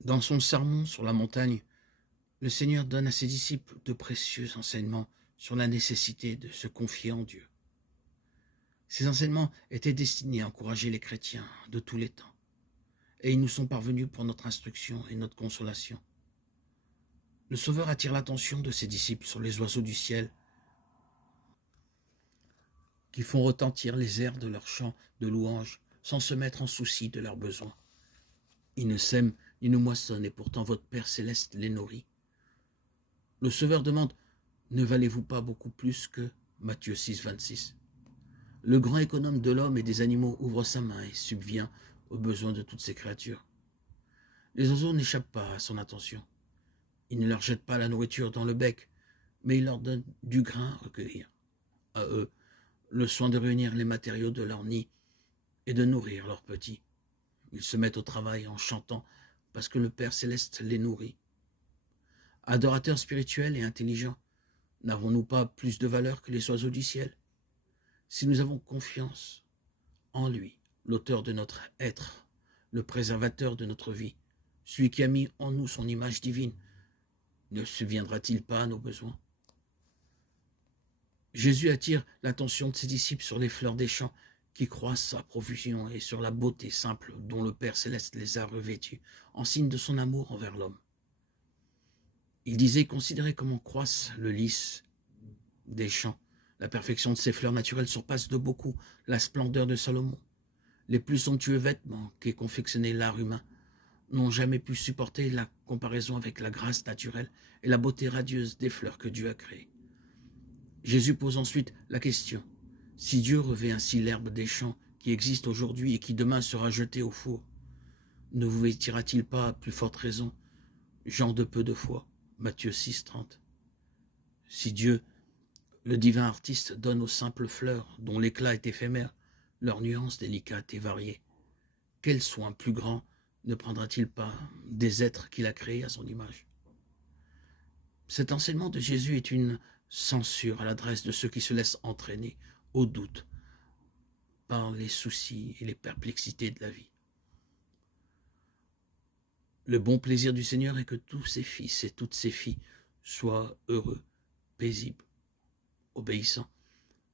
Dans son sermon sur la montagne, le Seigneur donne à ses disciples de précieux enseignements sur la nécessité de se confier en Dieu. Ces enseignements étaient destinés à encourager les chrétiens de tous les temps, et ils nous sont parvenus pour notre instruction et notre consolation. Le Sauveur attire l'attention de ses disciples sur les oiseaux du ciel qui font retentir les airs de leurs chants de louange sans se mettre en souci de leurs besoins. Ils ne sèment ni ne moissonnent, et pourtant votre Père céleste les nourrit. Le Sauveur demande: ne valez-vous pas beaucoup plus que Matthieu 6, 26? Le grand économe de l'homme et des animaux ouvre sa main et subvient aux besoins de toutes ses créatures. Les oiseaux n'échappent pas à son attention. Il ne leur jette pas la nourriture dans le bec, mais il leur donne du grain à recueillir. À eux, le soin de réunir les matériaux de leur nid et de nourrir leurs petits. Ils se mettent au travail en chantant parce que le Père céleste les nourrit. Adorateurs spirituels et intelligents, n'avons-nous pas plus de valeur que les oiseaux du ciel? Si nous avons confiance en lui, l'auteur de notre être, le préservateur de notre vie, celui qui a mis en nous son image divine, ne subviendra-t-il pas à nos besoins? Jésus attire l'attention de ses disciples sur les fleurs des champs qui croissent à profusion et sur la beauté simple dont le Père céleste les a revêtus, en signe de son amour envers l'homme. Il disait: considérez comment croissent le lys des champs. La perfection de ces fleurs naturelles surpasse de beaucoup la splendeur de Salomon. Les plus somptueux vêtements qu'ait confectionnés l'art humain n'ont jamais pu supporter la comparaison avec la grâce naturelle et la beauté radieuse des fleurs que Dieu a créées. Jésus pose ensuite la question: si Dieu revêt ainsi l'herbe des champs qui existe aujourd'hui et qui demain sera jetée au four, ne vous vêtira-t-il pas à plus forte raison, gens de peu de foi? Matthieu 6, 30. Si Dieu, le divin artiste, donne aux simples fleurs, dont l'éclat est éphémère, leurs nuances délicates et variées, quel soin plus grand ne prendra-t-il pas des êtres qu'il a créés à son image? Cet enseignement de Jésus est une censure à l'adresse de ceux qui se laissent entraîner au doute par les soucis et les perplexités de la vie. Le bon plaisir du Seigneur est que tous ses fils et toutes ses filles soient heureux, paisibles, obéissants.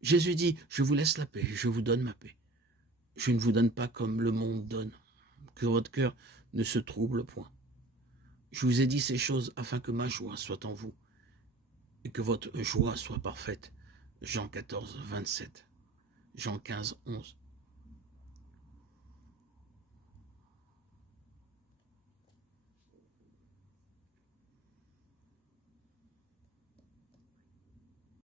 Jésus dit: je vous laisse la paix, je vous donne ma paix. Je ne vous donne pas comme le monde donne, que votre cœur ne se trouble point. Je vous ai dit ces choses afin que ma joie soit en vous et que votre joie soit parfaite. Jean 14, 27, Jean 15, 11.